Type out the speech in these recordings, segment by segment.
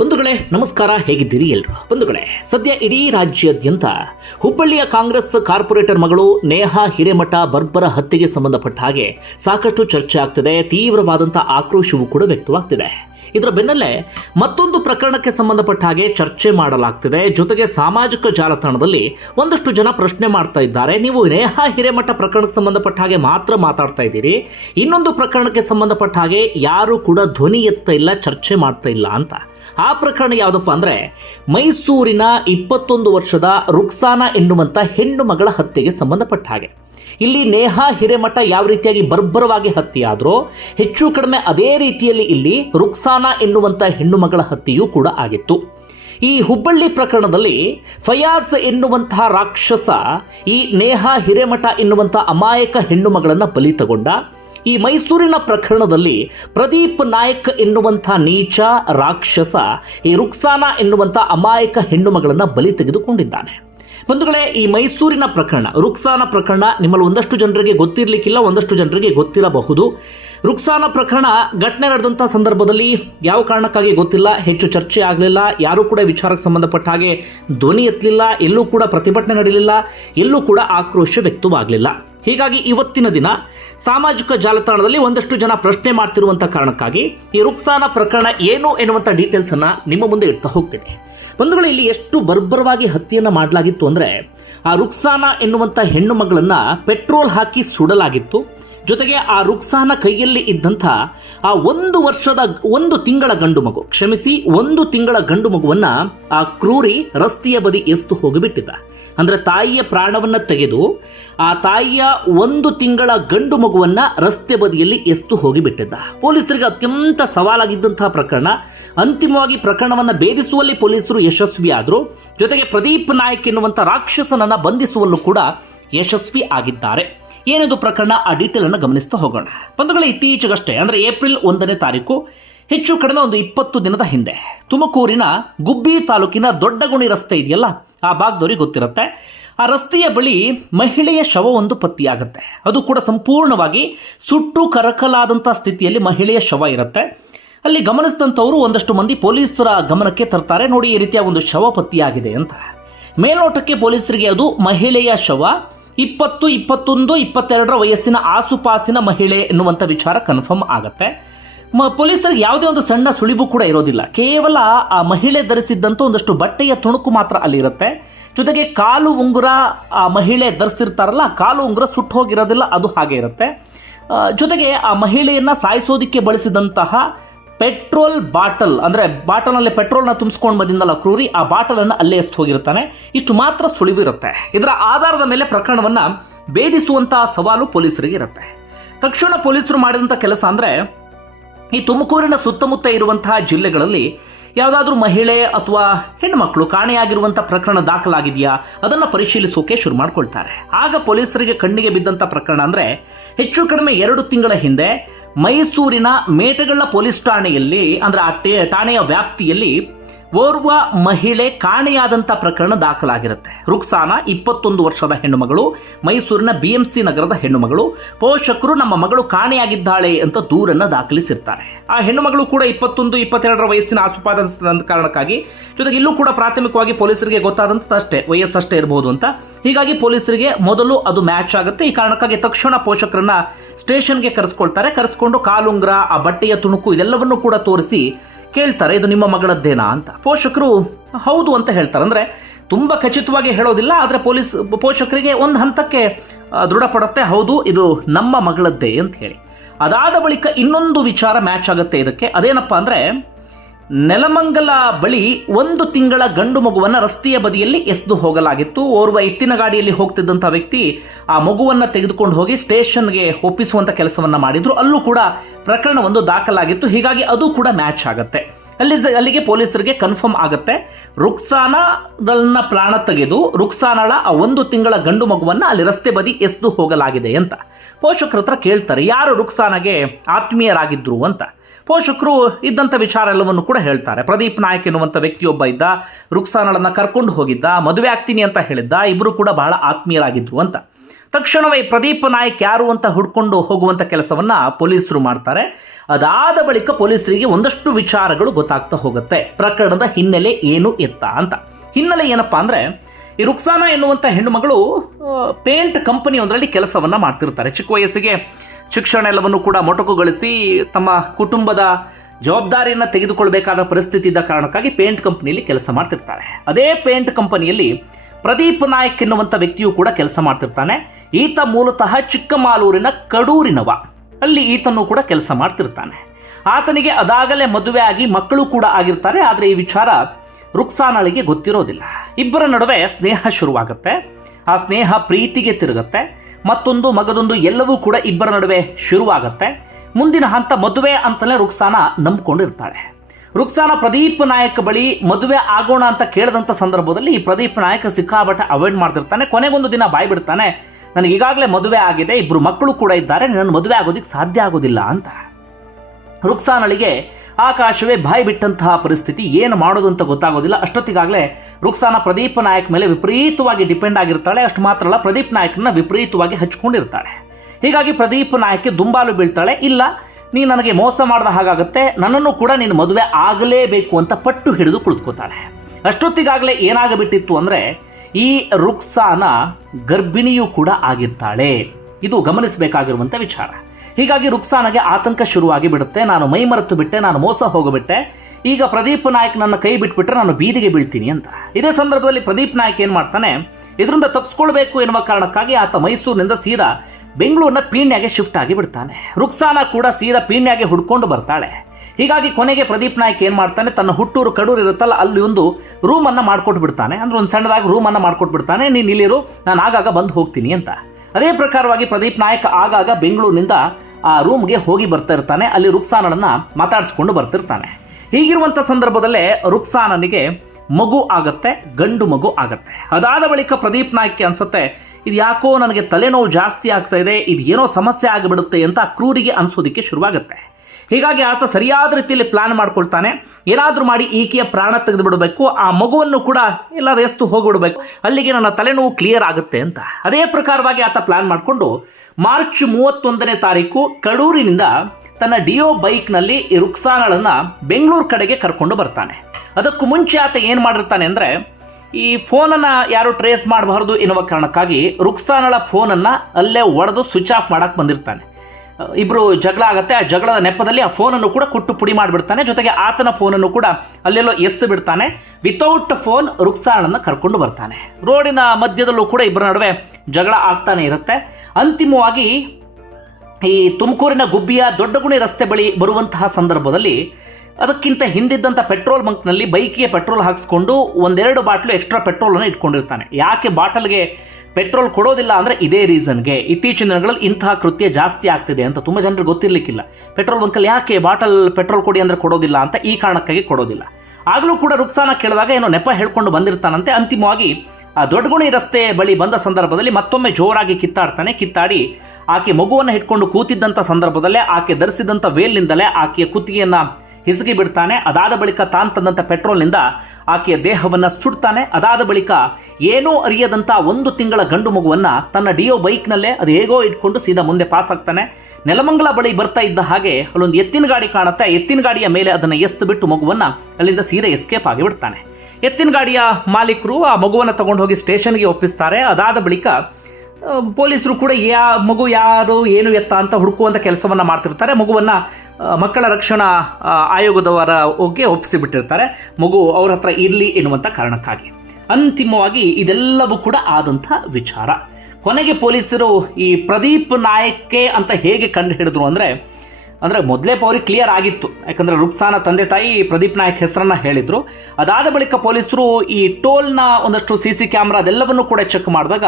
ಬಂಧುಗಳೇ, ನಮಸ್ಕಾರ, ಹೇಗಿದ್ದೀರಿ ಎಲ್ರು? ಬಂಧುಗಳೇ, ಸದ್ಯ ಇಡೀ ರಾಜ್ಯಾದ್ಯಂತ ಹುಬ್ಬಳ್ಳಿಯ ಕಾಂಗ್ರೆಸ್ ಕಾರ್ಪೊರೇಟರ್ ಮಗಳು ನೇಹಾ ಹಿರೇಮಠ ಬರ್ಬರ ಹತ್ಯೆಗೆ ಸಂಬಂಧಪಟ್ಟ ಹಾಗೆ ಸಾಕಷ್ಟು ಚರ್ಚೆ ಆಗ್ತಿದೆ. ತೀವ್ರವಾದಂಥ ಆಕ್ರೋಶವೂ ಕೂಡ ವ್ಯಕ್ತವಾಗ್ತಿದೆ. ಇದರ ಬೆನ್ನಲ್ಲೇ ಮತ್ತೊಂದು ಪ್ರಕರಣಕ್ಕೆ ಸಂಬಂಧಪಟ್ಟ ಹಾಗೆ ಚರ್ಚೆ ಮಾಡಲಾಗ್ತಿದೆ. ಜೊತೆಗೆ ಸಾಮಾಜಿಕ ಜಾಲತಾಣದಲ್ಲಿ ಒಂದಷ್ಟು ಜನ ಪ್ರಶ್ನೆ ಮಾಡ್ತಾ ಇದ್ದಾರೆ. ನೀವು ನೇಹಾ ಹಿರೇಮಠ ಪ್ರಕರಣಕ್ಕೆ ಸಂಬಂಧಪಟ್ಟ ಹಾಗೆ ಮಾತ್ರ ಮಾತಾಡ್ತಾ ಇದ್ದೀರಿ. ಇನ್ನೊಂದು ಪ್ರಕರಣಕ್ಕೆ ಸಂಬಂಧಪಟ್ಟ ಹಾಗೆ ಯಾರು ಕೂಡ ಧ್ವನಿ ಎತ್ತ ಇಲ್ಲ, ಚರ್ಚೆ ಮಾಡ್ತಾ ಇಲ್ಲ ಅಂತ. ಆ ಪ್ರಕರಣ ಯಾವುದಪ್ಪ ಅಂದರೆ ಮೈಸೂರಿನ ಇಪ್ಪತ್ತೊಂದು ವರ್ಷದ ರುಕ್ಸಾನ ಎನ್ನುವಂಥ ಹೆಣ್ಣು ಮಗಳ ಹತ್ಯೆಗೆ ಸಂಬಂಧಪಟ್ಟ ಹಾಗೆ. ಇಲ್ಲಿ ನೇಹಾ ಹಿರೇಮಠ ಯಾವ ರೀತಿಯಾಗಿ ಬರ್ಬರವಾಗಿ ಹತ್ಯೆಯಾದರೂ ಹೆಚ್ಚು ಕಡಿಮೆ ಅದೇ ರೀತಿಯಲ್ಲಿ ಇಲ್ಲಿ ರುಕ್ಸಾನ ಎನ್ನುವಂಥ ಹೆಣ್ಣು ಮಗಳ ಹತ್ಯೆಯೂ ಕೂಡ ಆಗಿತ್ತು. ಈ ಹುಬ್ಬಳ್ಳಿ ಪ್ರಕರಣದಲ್ಲಿ ಫಯಾಜ್ ಎನ್ನುವಂತಹ ರಾಕ್ಷಸ ಈ ನೇಹಾ ಹಿರೇಮಠ ಎನ್ನುವಂಥ ಅಮಾಯಕ ಹೆಣ್ಣು ಮಗಳನ್ನು ಬಲಿ ತಗೊಂಡ. ಈ ಮೈಸೂರಿನ ಪ್ರಕರಣದಲ್ಲಿ ಪ್ರದೀಪ್ ನಾಯಕ್ ಎನ್ನುವಂಥ ನೀಚ ರಾಕ್ಷಸ ಈ ರುಕ್ಸಾನ ಎನ್ನುವಂಥ ಅಮಾಯಕ ಹೆಣ್ಣು ಮಗಳನ್ನು ಬಲಿ ತೆಗೆದುಕೊಂಡಿದ್ದಾನೆ. ಬಂಧುಗಳೇ, ಈ ಮೈಸೂರಿನ ಪ್ರಕರಣ, ರುಕ್ಸಾನ ಪ್ರಕರಣ ನಿಮ್ಮಲ್ಲಿ ಒಂದಷ್ಟು ಜನರಿಗೆ ಗೊತ್ತಿರಲಿಕ್ಕಿಲ್ಲ, ಒಂದಷ್ಟು ಜನರಿಗೆ ಗೊತ್ತಿರಬಹುದು. ರುಕ್ಸಾನ ಪ್ರಕರಣ ಘಟನೆ ನಡೆದಂಥ ಸಂದರ್ಭದಲ್ಲಿ ಯಾವ ಕಾರಣಕ್ಕಾಗಿ ಗೊತ್ತಿಲ್ಲ, ಹೆಚ್ಚು ಚರ್ಚೆ ಆಗಲಿಲ್ಲ, ಯಾರೂ ಕೂಡ ವಿಚಾರಕ್ಕೆ ಸಂಬಂಧಪಟ್ಟ ಹಾಗೆ ಧ್ವನಿ ಎತ್ತಲಿಲ್ಲ, ಎಲ್ಲೂ ಕೂಡ ಪ್ರತಿಭಟನೆ ನಡೆಯಲಿಲ್ಲ ಎಲ್ಲೂ ಕೂಡ ಆಕ್ರೋಶ ವ್ಯಕ್ತವಾಗಲಿಲ್ಲ. ಹೀಗಾಗಿ ಇವತ್ತಿನ ದಿನ ಸಾಮಾಜಿಕ ಜಾಲತಾಣದಲ್ಲಿ ಒಂದಷ್ಟು ಜನ ಪ್ರಶ್ನೆ ಮಾಡ್ತಿರುವಂಥ ಕಾರಣಕ್ಕಾಗಿ ಈ ರುಕ್ಸಾನ ಪ್ರಕರಣ ಏನು ಎನ್ನುವಂಥ ಡೀಟೇಲ್ಸನ್ನು ನಿಮ್ಮ ಮುಂದೆ ಇಡ್ತಾ ಹೋಗ್ತೀನಿ. ಬಂಧುಗಳು, ಇಲ್ಲಿ ಎಷ್ಟು ಬರ್ಬರವಾಗಿ ಹತ್ಯೆಯನ್ನು ಮಾಡಲಾಗಿತ್ತು ಅಂದರೆ ಆ ರುಕ್ಸಾನ ಎನ್ನುವಂಥ ಹೆಣ್ಣು ಮಗಳನ್ನು ಪೆಟ್ರೋಲ್ ಹಾಕಿ ಸುಡಲಾಗಿತ್ತು. ಜೊತೆಗೆ ಆ ರುಕ್ಸಾನ ಕೈಯಲ್ಲಿ ಇದ್ದಂಥ ಆ ಒಂದು ವರ್ಷದ ಒಂದು ತಿಂಗಳ ಗಂಡು ಮಗು, ಕ್ಷಮಿಸಿ ಒಂದು ತಿಂಗಳ ಗಂಡು ಮಗುವನ್ನು ಆ ಕ್ರೂರಿ ರಸ್ತೆಯ ಬದಿ ಎಸ್ತು ಹೋಗಿಬಿಟ್ಟಿದ್ದ. ಅಂದರೆ ತಾಯಿಯ ಪ್ರಾಣವನ್ನು ತೆಗೆದು ಆ ತಾಯಿಯ ಒಂದು ತಿಂಗಳ ಗಂಡು ಮಗುವನ್ನು ರಸ್ತೆ ಬದಿಯಲ್ಲಿ ಎಸ್ತು ಹೋಗಿಬಿಟ್ಟಿದ್ದ. ಪೊಲೀಸರಿಗೆ ಅತ್ಯಂತ ಸವಾಲಾಗಿದ್ದಂತಹ ಪ್ರಕರಣ. ಅಂತಿಮವಾಗಿ ಪ್ರಕರಣವನ್ನು ಭೇದಿಸುವಲ್ಲಿ ಪೊಲೀಸರು ಯಶಸ್ವಿಯಾದರು. ಜೊತೆಗೆ ಪ್ರದೀಪ್ ನಾಯಕ್ ಎನ್ನುವಂಥ ರಾಕ್ಷಸನನ್ನು ಬಂಧಿಸುವಲ್ಲೂ ಕೂಡ ಯಶಸ್ವಿ ಆಗಿದ್ದಾರೆ. ಏನಿದು ಪ್ರಕರಣ? ಆ ಡೀಟೇಲ್ ಅನ್ನು ಗಮನಿಸ್ತಾ ಹೋಗೋಣ. ಬಂಧುಗಳ, ಇತ್ತೀಚೆಗಷ್ಟೇ, ಅಂದರೆ ಏಪ್ರಿಲ್ ಒಂದನೇ ತಾರೀಕು, ಹೆಚ್ಚು ಕಡಿಮೆ ಒಂದು ಇಪ್ಪತ್ತು ದಿನದ ಹಿಂದೆ. ತುಮಕೂರಿನ ಗುಬ್ಬಿ ತಾಲೂಕಿನ ದೊಡ್ಡಗುಣಿ ರಸ್ತೆ ಇದೆಯಲ್ಲ, ಆ ಭಾಗದವ್ರಿಗೆ ಗೊತ್ತಿರುತ್ತೆ. ಆ ರಸ್ತೆಯ ಬಳಿ ಮಹಿಳೆಯ ಶವವೊಂದು ಪತ್ತೆಯಾಗುತ್ತೆ. ಅದು ಕೂಡ ಸಂಪೂರ್ಣವಾಗಿ ಸುಟ್ಟು ಕರಕಲಾದಂಥ ಸ್ಥಿತಿಯಲ್ಲಿ ಮಹಿಳೆಯ ಶವ ಇರುತ್ತೆ. ಅಲ್ಲಿ ಗಮನಿಸಿದಂಥವರು ಒಂದಷ್ಟು ಮಂದಿ ಪೊಲೀಸರ ಗಮನಕ್ಕೆ ತರ್ತಾರೆ, ನೋಡಿ ಈ ರೀತಿಯ ಒಂದು ಶವ ಪತ್ತೆಯಾಗಿದೆ ಅಂತ. ಮೇಲ್ನೋಟಕ್ಕೆ ಪೊಲೀಸರಿಗೆ ಅದು ಮಹಿಳೆಯ ಶವ ಇಪ್ಪತ್ತು, ಇಪ್ಪತ್ತೊಂದು, ಇಪ್ಪತ್ತೆರಡರ ವಯಸ್ಸಿನ ಆಸುಪಾಸಿನ ಮಹಿಳೆ ಎನ್ನುವಂಥ ವಿಚಾರ ಕನ್ಫರ್ಮ್ ಆಗುತ್ತೆ. ಮ, ಪೊಲೀಸರಿಗೆ ಯಾವುದೇ ಒಂದು ಸಣ್ಣ ಸುಳಿವು ಕೂಡ ಇರೋದಿಲ್ಲ. ಕೇವಲ ಆ ಮಹಿಳೆ ಧರಿಸಿದ್ದಂಥ ಒಂದಷ್ಟು ಬಟ್ಟೆಯ ತುಣುಕು ಮಾತ್ರ ಅಲ್ಲಿರುತ್ತೆ ಜೊತೆಗೆ ಕಾಲು ಉಂಗುರ ಆ ಮಹಿಳೆ ಧರಿಸಿರ್ತಾರಲ್ಲ, ಕಾಲು ಉಂಗುರ ಸುಟ್ಟು ಹೋಗಿರೋದಿಲ್ಲ, ಅದು ಹಾಗೆ ಇರುತ್ತೆ. ಜೊತೆಗೆ ಆ ಮಹಿಳೆಯನ್ನು ಸಾಯಿಸೋದಕ್ಕೆ ಬಳಸಿದಂತಹ ಪೆಟ್ರೋಲ್ ಬಾಟಲ್, ಅಂದರೆ ಬಾಟಲ್ನಲ್ಲಿ ಪೆಟ್ರೋಲ್ನ ತುಂಬಿಸ್ಕೊಂಡು ಬಂದಿದ್ದಲ್ಲ ಕ್ರೂರಿ, ಆ ಬಾಟಲನ್ನು ಅಲ್ಲೇ ಎಸ್ತು ಹೋಗಿರ್ತಾನೆ. ಇಷ್ಟು ಮಾತ್ರ ಸುಳಿವು ಇರುತ್ತೆ. ಇದರ ಆಧಾರದ ಮೇಲೆ ಪ್ರಕರಣವನ್ನು ಭೇದಿಸುವಂತಹ ಸವಾಲು ಪೊಲೀಸರಿಗೆ ಇರುತ್ತೆ. ತಕ್ಷಣ ಪೊಲೀಸರು ಮಾಡಿದಂಥ ಕೆಲಸ ಅಂದರೆ ಈ ತುಮಕೂರಿನ ಸುತ್ತಮುತ್ತ ಇರುವಂತಹ ಜಿಲ್ಲೆಗಳಲ್ಲಿ ಯಾವುದಾದ್ರೂ ಮಹಿಳೆ ಅಥವಾ ಹೆಣ್ಮಕ್ಳು ಕಾಣೆಯಾಗಿರುವಂಥ ಪ್ರಕರಣ ದಾಖಲಾಗಿದೆಯಾ? ಅದನ್ನು ಪರಿಶೀಲಿಸೋಕೆ ಶುರು ಮಾಡ್ಕೊಳ್ತಾರೆ. ಆಗ ಪೊಲೀಸರಿಗೆ ಕಣ್ಣಿಗೆ ಬಿದ್ದಂಥ ಪ್ರಕರಣ ಅಂದರೆ ಹೆಚ್ಚು ಕಡಿಮೆ ಎರಡು ತಿಂಗಳ ಹಿಂದೆ ಮೈಸೂರಿನ ಮೇಟಗಳ ಪೊಲೀಸ್ ಠಾಣೆಯಲ್ಲಿ ಅಂದರೆ ಆ ಠಾಣೆಯ ವ್ಯಾಪ್ತಿಯಲ್ಲಿ ಓರ್ವ ಮಹಿಳೆ ಕಾಣೆಯಾದಂಥ ಪ್ರಕರಣ ದಾಖಲಾಗಿರುತ್ತೆ. ರುಕ್ಸಾನ ಇಪ್ಪತ್ತೊಂದು ವರ್ಷದ ಹೆಣ್ಣುಮಗಳು, ಮೈಸೂರಿನ ಬಿ ಎಂ ಸಿ ನಗರದ ಹೆಣ್ಣುಮಗಳು, ಪೋಷಕರು ನಮ್ಮ ಮಗಳು ಕಾಣೆಯಾಗಿದ್ದಾಳೆ ಅಂತ ದೂರನ್ನ ದಾಖಲಿಸಿರ್ತಾರೆ. ಆ ಹೆಣ್ಣುಮಗಳು ಕೂಡ ಇಪ್ಪತ್ತೊಂದು, ಇಪ್ಪತ್ತೆರಡರ ವಯಸ್ಸಿನ ಆಸುಪಾದ ಕಾರಣಕ್ಕಾಗಿ, ಜೊತೆಗೆ ಇಲ್ಲೂ ಕೂಡ ಪ್ರಾಥಮಿಕವಾಗಿ ಪೊಲೀಸರಿಗೆ ಗೊತ್ತಾದಂಥದ್ದು ಅಷ್ಟೇ, ವಯಸ್ಸಷ್ಟೇ ಇರಬಹುದು ಅಂತ. ಹೀಗಾಗಿ ಪೊಲೀಸರಿಗೆ ಮೊದಲು ಅದು ಮ್ಯಾಚ್ ಆಗುತ್ತೆ. ಈ ಕಾರಣಕ್ಕಾಗಿ ತಕ್ಷಣ ಪೋಷಕರನ್ನ ಸ್ಟೇಷನ್ಗೆ ಕರೆಸ್ಕೊಳ್ತಾರೆ. ಕರೆಸ್ಕೊಂಡು ಕಾಲುಂಗ್ರ, ಆ ಬಟ್ಟೆಯ ತುಣುಕು ಇದೆಲ್ಲವನ್ನೂ ಕೂಡ ತೋರಿಸಿ ಕೇಳ್ತಾರೆ, ಇದು ನಿಮ್ಮ ಮಗಳದ್ದೇನಾ ಅಂತ. ಪೋಷಕರು, ಹೌದು ಅಂತ ಹೇಳ್ತಾರೆ. ಅಂದರೆ ತುಂಬ ಖಚಿತವಾಗಿ ಹೇಳೋದಿಲ್ಲ, ಆದರೆ ಪೊಲೀಸ್, ಪೋಷಕರಿಗೆ ಒಂದು ಹಂತಕ್ಕೆ ದೃಢಪಡುತ್ತೆ ಹೌದು, ಇದು ನಮ್ಮ ಮಗಳದ್ದೇ ಅಂತ ಹೇಳಿ. ಅದಾದ ಬಳಿಕ ಇನ್ನೊಂದು ವಿಚಾರ ಮ್ಯಾಚ್ ಆಗುತ್ತೆ ಇದಕ್ಕೆ. ಅದೇನಪ್ಪ ಅಂದರೆ ನೆಲಮಂಗಲ ಬಳಿ ಒಂದು ತಿಂಗಳ ಗಂಡು ಮಗುವನ್ನು ರಸ್ತೆಯ ಬದಿಯಲ್ಲಿ ಎಸೆದು ಹೋಗಲಾಗಿತ್ತು. ಓರ್ವ ಎತ್ತಿನ ಗಾಡಿಯಲ್ಲಿ ಹೋಗ್ತಿದ್ದಂಥ ವ್ಯಕ್ತಿ ಆ ಮಗುವನ್ನು ತೆಗೆದುಕೊಂಡು ಹೋಗಿ ಸ್ಟೇಷನ್ಗೆ ಒಪ್ಪಿಸುವಂಥ ಕೆಲಸವನ್ನು ಮಾಡಿದ್ರು. ಅಲ್ಲೂ ಕೂಡ ಪ್ರಕರಣ ಒಂದು ದಾಖಲಾಗಿತ್ತು. ಹೀಗಾಗಿ ಅದು ಕೂಡ ಮ್ಯಾಚ್ ಆಗುತ್ತೆ. ಅಲ್ಲಿ ಅಲ್ಲಿಗೆ ಪೊಲೀಸರಿಗೆ ಕನ್ಫರ್ಮ್ ಆಗುತ್ತೆ. ರುಕ್ಸಾನದನ್ನ ಪ್ರಾಣ ತೆಗೆದು ರುಕ್ಸಾನಳ ಆ ಒಂದು ತಿಂಗಳ ಗಂಡು ಮಗುವನ್ನು ಅಲ್ಲಿ ರಸ್ತೆ ಬದಿ ಎಸೆದು ಹೋಗಲಾಗಿದೆ ಅಂತ ಪೋಷಕರ ಹತ್ರ ಕೇಳ್ತಾರೆ. ಯಾರು ರುಕ್ಸಾನಗೆ ಆತ್ಮೀಯರಾಗಿದ್ರು ಅಂತ. ಪೋಷಕರು ಇದ್ದಂಥ ವಿಚಾರ ಎಲ್ಲವನ್ನು ಕೂಡ ಹೇಳ್ತಾರೆ. ಪ್ರದೀಪ್ ನಾಯಕ್ ಎನ್ನುವಂಥ ವ್ಯಕ್ತಿಯೊಬ್ಬ ಇದ್ದ, ರುಕ್ಸಾನಳನ್ನ ಕರ್ಕೊಂಡು ಹೋಗಿದ್ದ, ಮದುವೆ ಆಗ್ತೀನಿ ಅಂತ ಹೇಳಿದ್ದ ಇಬ್ಬರು ಕೂಡ ಬಹಳ ಆತ್ಮೀಯರಾಗಿದ್ರು ಅಂತ. ತಕ್ಷಣವೇ ಪ್ರದೀಪ್ ನಾಯಕ್ ಯಾರು ಅಂತ ಹುಡ್ಕೊಂಡು ಹೋಗುವಂತ ಕೆಲಸವನ್ನ ಪೊಲೀಸರು ಮಾಡ್ತಾರೆ. ಅದಾದ ಬಳಿಕ ಪೊಲೀಸರಿಗೆ ಒಂದಷ್ಟು ವಿಚಾರಗಳು ಗೊತ್ತಾಗ್ತಾ ಹೋಗುತ್ತೆ. ಪ್ರಕರಣದ ಹಿನ್ನೆಲೆ ಏನು ಎತ್ತ ಅಂತ. ಹಿನ್ನೆಲೆ ಏನಪ್ಪಾ ಅಂದ್ರೆ, ಈ ರುಕ್ಸಾನ ಎನ್ನುವಂಥ ಹೆಣ್ಣುಮಗಳು ಪೇಂಟ್ ಕಂಪನಿ ಒಂದರಲ್ಲಿ ಕೆಲಸವನ್ನ ಮಾಡ್ತಿರ್ತಾರೆ. ಚಿಕ್ಕ ವಯಸ್ಸಿಗೆ ಶಿಕ್ಷಣ ಎಲ್ಲವನ್ನು ಕೂಡ ಮೊಟಕುಗೊಳಿಸಿ ತಮ್ಮ ಕುಟುಂಬದ ಜವಾಬ್ದಾರಿಯನ್ನು ತೆಗೆದುಕೊಳ್ಬೇಕಾದ ಪರಿಸ್ಥಿತಿ ಇದ್ದ ಕಾರಣಕ್ಕಾಗಿ ಪೇಂಟ್ ಕಂಪನಿಯಲ್ಲಿ ಕೆಲಸ ಮಾಡ್ತಿರ್ತಾರೆ. ಅದೇ ಪೇಂಟ್ ಕಂಪನಿಯಲ್ಲಿ ಪ್ರದೀಪ್ ನಾಯಕ್ ಎನ್ನುವಂಥ ವ್ಯಕ್ತಿಯು ಕೂಡ ಕೆಲಸ ಮಾಡ್ತಿರ್ತಾನೆ. ಈತ ಮೂಲತಃ ಚಿಕ್ಕಮಾಲೂರಿನ ಕಡೂರಿನವ. ಅಲ್ಲಿ ಈತನು ಕೂಡ ಕೆಲಸ ಮಾಡ್ತಿರ್ತಾನೆ. ಆತನಿಗೆ ಅದಾಗಲೇ ಮದುವೆ ಆಗಿ ಮಕ್ಕಳು ಕೂಡ ಆಗಿರ್ತಾರೆ. ಆದರೆ ಈ ವಿಚಾರ ರುಕ್ಸಾನಳಿಗೆ ಗೊತ್ತಿರೋದಿಲ್ಲ. ಇಬ್ಬರ ನಡುವೆ ಸ್ನೇಹ ಶುರುವಾಗುತ್ತೆ. ಆ ಸ್ನೇಹ ಪ್ರೀತಿಗೆ ತಿರುಗುತ್ತೆ. ಮತ್ತೊಂದು ಮಗದೊಂದು ಎಲ್ಲವೂ ಕೂಡ ಇಬ್ಬರ ನಡುವೆ ಶುರುವಾಗುತ್ತೆ. ಮುಂದಿನ ಹಂತ ಮದುವೆ ಅಂತಲೇ ರುಕ್ಸಾನ ನಂಬ್ಕೊಂಡಿರ್ತಾಳೆ. ರುಕ್ಸಾನ ಪ್ರದೀಪ್ ನಾಯಕ್ ಬಳಿ ಮದುವೆ ಆಗೋಣ ಅಂತ ಕೇಳಿದಂಥ ಸಂದರ್ಭದಲ್ಲಿ ಈ ಪ್ರದೀಪ್ ನಾಯಕ್ ಸಿಕ್ಕಾಬಟ್ಟೆ ಅವಾಯ್ಡ್ ಮಾಡ್ತಿರ್ತಾನೆ. ಕೊನೆಗೊಂದು ದಿನ ಬಾಯ್ ಬಿಡ್ತಾನೆ. ನನಗೆ ಈಗಾಗಲೇ ಮದುವೆ ಆಗಿದೆ ಇಬ್ಬರು ಮಕ್ಕಳು ಕೂಡ ಇದ್ದಾರೆ ನನ್ನ ಮದುವೆ ಆಗೋದಕ್ಕೆ ಸಾಧ್ಯ ಆಗೋದಿಲ್ಲ ಅಂತ. ರುಕ್ಸಾನಳಿಗೆ ಆಕಾಶವೇ ಬಾಯಿ ಬಿಟ್ಟಂತಹ ಪರಿಸ್ಥಿತಿ ಏನು ಮಾಡೋದು ಅಂತ ಗೊತ್ತಾಗೋದಿಲ್ಲ. ಅಷ್ಟೊತ್ತಿಗಾಗಲೇ ರುಕ್ಸಾನ ಪ್ರದೀಪ್ ನಾಯಕ್ ಮೇಲೆ ವಿಪರೀತವಾಗಿ ಡಿಪೆಂಡ್ ಆಗಿರ್ತಾಳೆ. ಅಷ್ಟು ಮಾತ್ರ ಅಲ್ಲ, ಪ್ರದೀಪ್ ನಾಯಕ್ನ ವಿಪರೀತವಾಗಿ ಹಚ್ಕೊಂಡಿರ್ತಾಳೆ. ಹೀಗಾಗಿ ಪ್ರದೀಪ್ ನಾಯಕ್ಗೆ ದುಂಬಾಲು ಬೀಳ್ತಾಳೆ. ಇಲ್ಲ, ನೀ ನನಗೆ ಮೋಸ ಮಾಡಿದ ಹಾಗಾಗುತ್ತೆ. ನನ್ನನ್ನು ಕೂಡ ನೀನು ಮದುವೆ ಆಗಲೇಬೇಕು ಅಂತ ಪಟ್ಟು ಹಿಡಿದು ಕುಳಿತುಕೊತಾಳೆ ಅಷ್ಟೊತ್ತಿಗಾಗಲೇ ಏನಾಗಬಿಟ್ಟಿತ್ತು ಅಂದರೆ, ಈ ರುಕ್ಸಾನ ಗರ್ಭಿಣಿಯೂ ಕೂಡ ಆಗಿರ್ತಾಳೆ. ಇದು ಗಮನಿಸಬೇಕಾಗಿರುವಂಥ ವಿಚಾರ. ಹೀಗಾಗಿ ರುಕ್ಸಾನಗೆ ಆತಂಕ ಶುರುವಾಗಿ ಬಿಡುತ್ತೆ. ನಾನು ಮೈ ಮರೆತು ಬಿಟ್ಟೆ, ನಾನು ಮೋಸ ಹೋಗಿಬಿಟ್ಟೆ. ಈಗ ಪ್ರದೀಪ್ ನಾಯಕ್ ನನ್ನ ಕೈ ಬಿಟ್ಬಿಟ್ರೆ ನಾನು ಬೀದಿಗೆ ಬೀಳ್ತೀನಿ ಅಂತ. ಇದೇ ಸಂದರ್ಭದಲ್ಲಿ ಪ್ರದೀಪ್ ನಾಯಕ್ ಏನು ಮಾಡ್ತಾನೆ, ಇದರಿಂದ ತಪ್ಪಿಸ್ಕೊಳ್ಬೇಕು ಎನ್ನುವ ಕಾರಣಕ್ಕಾಗಿ ಆತ ಮೈಸೂರಿನಿಂದ ಸೀದಾ ಬೆಂಗಳೂರಿನ ಪೀಣ್ಯಾಗೆ ಶಿಫ್ಟ್ ಆಗಿ ಬಿಡ್ತಾನೆ. ರುಕ್ಸಾನ ಕೂಡ ಸೀದಾ ಪೀಣ್ಯಾಗೆ ಹುಡ್ಕೊಂಡು ಬರ್ತಾಳೆ. ಹೀಗಾಗಿ ಕೊನೆಗೆ ಪ್ರದೀಪ್ ನಾಯಕ್ ಏನು ಮಾಡ್ತಾನೆ, ತನ್ನ ಹುಟ್ಟೂರು ಕಡೂರು ಇರುತ್ತಲ್ಲ, ಅಲ್ಲಿ ಒಂದು ರೂಮನ್ನು ಮಾಡ್ಕೊಟ್ಟು ಬಿಡ್ತಾನೆ. ಅಂದ್ರೆ ಒಂದು ಸಣ್ಣದಾಗಿ ರೂಮನ್ನು ಮಾಡ್ಕೊಟ್ಟು ಬಿಡ್ತಾನೆ. ನೀನು ಇಲ್ಲಿರು, ನಾನು ಆಗಾಗ ಬಂದು ಹೋಗ್ತೀನಿ ಅಂತ. ಅದೇ ಪ್ರಕಾರವಾಗಿ ಪ್ರದೀಪ್ ನಾಯಕ್ ಆಗಾಗ ಬೆಂಗಳೂರಿನಿಂದ ಆ ರೂಮ್ಗೆ ಹೋಗಿ ಬರ್ತಾ ಇರ್ತಾನೆ, ಅಲ್ಲಿ ರುಕ್ಸಾನಳನ್ನ ಮಾತಾಡಿಸ್ಕೊಂಡು ಬರ್ತಿರ್ತಾನೆ. ಹೀಗಿರುವಂಥ ಸಂದರ್ಭದಲ್ಲೇ ರುಕ್ಸಾನನಿಗೆ ಮಗು ಆಗತ್ತೆ, ಗಂಡು ಮಗು ಆಗತ್ತೆ. ಅದಾದ ಬಳಿಕ ಪ್ರದೀಪ್ ನಾಯ್ಕೆ ಅನ್ಸುತ್ತೆ, ಇದು ಯಾಕೋ ನನಗೆ ತಲೆನೋವು ಜಾಸ್ತಿ ಆಗ್ತಾ ಇದೆ, ಇದು ಏನೋ ಸಮಸ್ಯೆ ಆಗಿಬಿಡುತ್ತೆ ಅಂತ ಕ್ರೂರಿಗೆ ಅನಿಸೋದಕ್ಕೆ ಶುರುವಾಗುತ್ತೆ. ಹೀಗಾಗಿ ಆತ ಸರಿಯಾದ ರೀತಿಯಲ್ಲಿ ಪ್ಲಾನ್ ಮಾಡ್ಕೊಳ್ತಾನೆ. ಏನಾದರೂ ಮಾಡಿ ಈಕೆಯ ಪ್ರಾಣ ತೆಗೆದುಬಿಡಬೇಕು, ಆ ಮಗುವನ್ನು ಕೂಡ ಎಲ್ಲ ಎಸ್ತು ಹೋಗಿಬಿಡಬೇಕು. ಅಲ್ಲಿಗೆ ನನ್ನ ತಲೆನೋವು ಕ್ಲಿಯರ್ ಆಗುತ್ತೆ ಅಂತ. ಅದೇ ಪ್ರಕಾರವಾಗಿ ಆತ ಪ್ಲಾನ್ ಮಾಡಿಕೊಂಡು ಮಾರ್ಚ್ ಮೂವತ್ತೊಂದನೇ ತಾರೀಕು ಕಡೂರಿನಿಂದ ತನ್ನ ಡಿಯೋ ಬೈಕ್ನಲ್ಲಿ ಈ ರುಕ್ಸಾನಳನ್ನ ಬೆಂಗಳೂರು ಕಡೆಗೆ ಕರ್ಕೊಂಡು ಬರ್ತಾನೆ. ಅದಕ್ಕೂ ಮುಂಚೆ ಆತ ಏನು ಮಾಡಿರ್ತಾನೆ ಅಂದರೆ, ಈ ಫೋನನ್ನು ಯಾರು ಟ್ರೇಸ್ ಮಾಡಬಾರ್ದು ಎನ್ನುವ ಕಾರಣಕ್ಕಾಗಿ ರುಕ್ಸಾನಳ ಫೋನನ್ನು ಅಲ್ಲೇ ಒಡೆದು ಸ್ವಿಚ್ ಆಫ್ ಮಾಡಕ್ಕೆ ಬಂದಿರ್ತಾನೆ. ಇಬ್ಬರು ಜಗಳ ಆಗುತ್ತೆ, ಆ ಜಗಳದ ನೆಪದಲ್ಲಿ ಆ ಫೋನನ್ನು ಕೂಡ ಕುಟ್ಟು ಪುಡಿ ಮಾಡಿಬಿಡ್ತಾನೆ. ಜೊತೆಗೆ ಆತನ ಫೋನನ್ನು ಕೂಡ ಅಲ್ಲೆಲ್ಲೋ ಎಸ್ತು ಬಿಡ್ತಾನೆ. ವಿತೌಟ್ ಫೋನ್ ರುಕ್ಸಾಳನ್ನು ಕರ್ಕೊಂಡು ಬರ್ತಾನೆ. ರೋಡಿನ ಮಧ್ಯದಲ್ಲೂ ಕೂಡ ಇಬ್ಬರ ನಡುವೆ ಜಗಳ ಆಗ್ತಾನೆ ಇರುತ್ತೆ. ಅಂತಿಮವಾಗಿ ಈ ತುಮಕೂರಿನ ಗುಬ್ಬಿಯ ದೊಡ್ಡಗುಣಿ ರಸ್ತೆ ಬಳಿ ಬರುವಂತಹ ಸಂದರ್ಭದಲ್ಲಿ ಅದಕ್ಕಿಂತ ಹಿಂದಿದ್ದಂಥ ಪೆಟ್ರೋಲ್ ಬಂಕ್ನಲ್ಲಿ ಬೈಕಿಗೆ ಪೆಟ್ರೋಲ್ ಹಾಕಿಸ್ಕೊಂಡು ಒಂದೆರಡು ಬಾಟ್ಲು ಎಕ್ಸ್ಟ್ರಾ ಪೆಟ್ರೋಲನ್ನು ಇಟ್ಕೊಂಡಿರ್ತಾನೆ. ಯಾಕೆ ಬಾಟಲ್ಗೆ ಪೆಟ್ರೋಲ್ ಕೊಡೋದಿಲ್ಲ ಅಂದರೆ ಇದೇ ರೀಸನ್ಗೆ. ಇತ್ತೀಚಿನ ದಿನಗಳಲ್ಲಿ ಇಂತಹ ಕೃತ್ಯ ಜಾಸ್ತಿ ಆಗ್ತಿದೆ ಅಂತ ತುಂಬ ಜನರಿಗೆ ಗೊತ್ತಿರಲಿಕ್ಕಿಲ್ಲ. ಪೆಟ್ರೋಲ್ ಬಂಕಲ್ಲಿ ಯಾಕೆ ಬಾಟಲ್ ಪೆಟ್ರೋಲ್ ಕೊಡಿ ಅಂದರೆ ಕೊಡೋದಿಲ್ಲ ಅಂತ ಈ ಕಾರಣಕ್ಕಾಗಿ ಕೊಡೋದಿಲ್ಲ. ಆಗಲೂ ಕೂಡ ರುಕ್ಸಾನ ಕೇಳಿದಾಗ ಏನೋ ನೆಪ ಹೇಳ್ಕೊಂಡು ಬಂದಿರ್ತಾನಂತೆ. ಅಂತಿಮವಾಗಿ ಆ ದೊಡ್ಡಗುಣಿ ರಸ್ತೆ ಬಳಿ ಬಂದ ಸಂದರ್ಭದಲ್ಲಿ ಮತ್ತೊಮ್ಮೆ ಜೋರಾಗಿ ಕಿತ್ತಾಡ್ತಾನೆ. ಕಿತ್ತಾಡಿ ಆಕೆ ಮಗುವನ್ನು ಹಿಡ್ಕೊಂಡು ಕೂತಿದ್ದಂಥ ಸಂದರ್ಭದಲ್ಲೇ ಆಕೆ ಧರಿಸಿದಂಥ ವೇಲ್ನಿಂದಲೇ ಆಕೆಯ ಕುತ್ತಿಗೆಯನ್ನ ಹಿಸುಕಿ ಬಿಡ್ತಾನೆ. ಅದಾದ ಬಳಿಕ ತಾನು ತಂದಂಥ ಪೆಟ್ರೋಲ್ನಿಂದ ಆಕೆಯ ದೇಹವನ್ನು ಸುಡ್ತಾನೆ. ಅದಾದ ಬಳಿಕ ಏನೂ ಅರಿಯದಂಥ ಒಂದು ತಿಂಗಳ ಗಂಡು ಮಗುವನ್ನು ತನ್ನ ಡಿಯೋ ಬೈಕ್ನಲ್ಲೇ ಅದು ಹೇಗೋ ಇಟ್ಕೊಂಡು ಸೀದಾ ಮುಂದೆ ಪಾಸ್ ಆಗ್ತಾನೆ. ನೆಲಮಂಗಲ ಬಳಿ ಬರ್ತಾ ಇದ್ದ ಹಾಗೆ ಅಲ್ಲೊಂದು ಎತ್ತಿನ ಗಾಡಿ ಕಾಣುತ್ತೆ. ಎತ್ತಿನ ಗಾಡಿಯ ಮೇಲೆ ಅದನ್ನು ಎಸ್ತು ಬಿಟ್ಟು ಮಗುವನ್ನು ಅಲ್ಲಿಂದ ಸೀದಾ ಎಸ್ಕೇಪ್ ಆಗಿ ಬಿಡ್ತಾನೆ. ಎತ್ತಿನ ಗಾಡಿಯ ಮಾಲೀಕರು ಆ ಮಗುವನ್ನು ತಗೊಂಡು ಹೋಗಿ ಸ್ಟೇಷನ್ಗೆ ಒಪ್ಪಿಸ್ತಾರೆ. ಅದಾದ ಬಳಿಕ ಪೊಲೀಸರು ಕೂಡ ಯಾ, ಮಗು ಯಾರು, ಏನು ಎತ್ತ ಅಂತ ಹುಡುಕುವಂಥ ಕೆಲಸವನ್ನು ಮಾಡ್ತಿರ್ತಾರೆ. ಮಗುವನ್ನು ಮಕ್ಕಳ ರಕ್ಷಣಾ ಆಯೋಗದವರ ಹೋಗಿ ಒಪ್ಪಿಸಿಬಿಟ್ಟಿರ್ತಾರೆ ಮಗು ಅವ್ರ ಹತ್ರ ಇರಲಿ ಎನ್ನುವಂಥ ಕಾರಣಕ್ಕಾಗಿ. ಅಂತಿಮವಾಗಿ ಇದೆಲ್ಲವೂ ಕೂಡ ಆದಂಥ ವಿಚಾರ. ಕೊನೆಗೆ ಪೊಲೀಸರು ಈ ಪ್ರದೀಪ್ ನಾಯಕ್ಕೆ ಅಂತ ಹೇಗೆ ಕಂಡು ಹಿಡಿದ್ರು ಅಂದರೆ ಅಂದರೆ ಮೊದಲೇ ಅವ್ರಿಗೆ ಕ್ಲಿಯರ್ ಆಗಿತ್ತು. ಯಾಕಂದರೆ ರುಕ್ಸಾನ ತಂದೆ ತಾಯಿ ಪ್ರದೀಪ್ ನಾಯಕ್ ಹೆಸರನ್ನ ಹೇಳಿದರು. ಅದಾದ ಬಳಿಕ ಪೊಲೀಸರು ಈ ಟೋಲ್ನ ಒಂದಷ್ಟು ಸಿ ಸಿ ಕ್ಯಾಮ್ರಾ ಅದೆಲ್ಲವನ್ನು ಕೂಡ ಚೆಕ್ ಮಾಡಿದಾಗ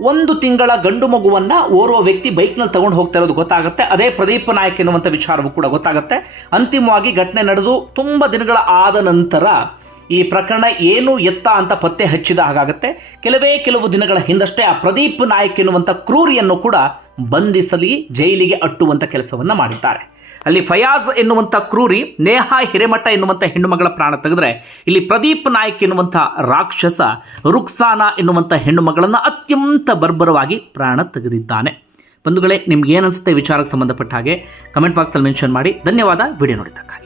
ಒಂದು ತಿಂಗಳ ಗಂಡು ಮಗುವನ್ನ ಓರ್ವ ವ್ಯಕ್ತಿ ಬೈಕ್ನಲ್ಲಿ ತಗೊಂಡು ಹೋಗ್ತಾ ಇರೋದು ಗೊತ್ತಾಗುತ್ತೆ. ಅದೇ ಪ್ರದೀಪ್ ನಾಯಕ್ ಎನ್ನುವಂಥ ವಿಚಾರವೂ ಕೂಡ ಗೊತ್ತಾಗುತ್ತೆ. ಅಂತಿಮವಾಗಿ ಘಟನೆ ನಡೆದು ತುಂಬ ದಿನಗಳ ಆದ ನಂತರ ಈ ಪ್ರಕರಣ ಏನು ಎತ್ತ ಅಂತ ಪತ್ತೆ ಹಚ್ಚಿದ ಹಾಗಾಗುತ್ತೆ. ಕೆಲವೇ ಕೆಲವು ದಿನಗಳ ಹಿಂದಷ್ಟೇ ಆ ಪ್ರದೀಪ್ ನಾಯಕ್ ಎನ್ನುವಂಥ ಕ್ರೂರಿಯನ್ನು ಕೂಡ ಬಂಧಿಸಲಿ, ಜೈಲಿಗೆ ಅಟ್ಟುವಂಥ ಕೆಲಸವನ್ನು ಮಾಡಿದ್ದಾರೆ. ಅಲ್ಲಿ ಫಯಾಜ್ ಎನ್ನುವಂಥ ಕ್ರೂರಿ, ನೇಹಾ ಹಿರೇಮಠ ಎನ್ನುವಂಥ ಹೆಣ್ಣುಮಗಳ ಪ್ರಾಣ ತೆಗೆದ್ರೆ ಇಲ್ಲಿ ಪ್ರದೀಪ್ ನಾಯ್ಕ್ ಎನ್ನುವಂಥ ರಾಕ್ಷಸ, ರುಕ್ಸಾನಾ ಎನ್ನುವಂಥ ಹೆಣ್ಣುಮಗಳನ್ನು ಅತ್ಯಂತ ಬರ್ಬರವಾಗಿ ಪ್ರಾಣ ತೆಗೆದಿದ್ದಾನೆ. ಬಂಧುಗಳೇ, ನಿಮ್ಗೆ ಏನನ್ಸುತ್ತೆ ವಿಚಾರಕ್ಕೆ ಸಂಬಂಧಪಟ್ಟ ಹಾಗೆ ಕಮೆಂಟ್ ಬಾಕ್ಸಲ್ಲಿ ಮೆನ್ಷನ್ ಮಾಡಿ. ಧನ್ಯವಾದ, ವಿಡಿಯೋ ನೋಡಿದ್ದಕ್ಕಾಗಿ.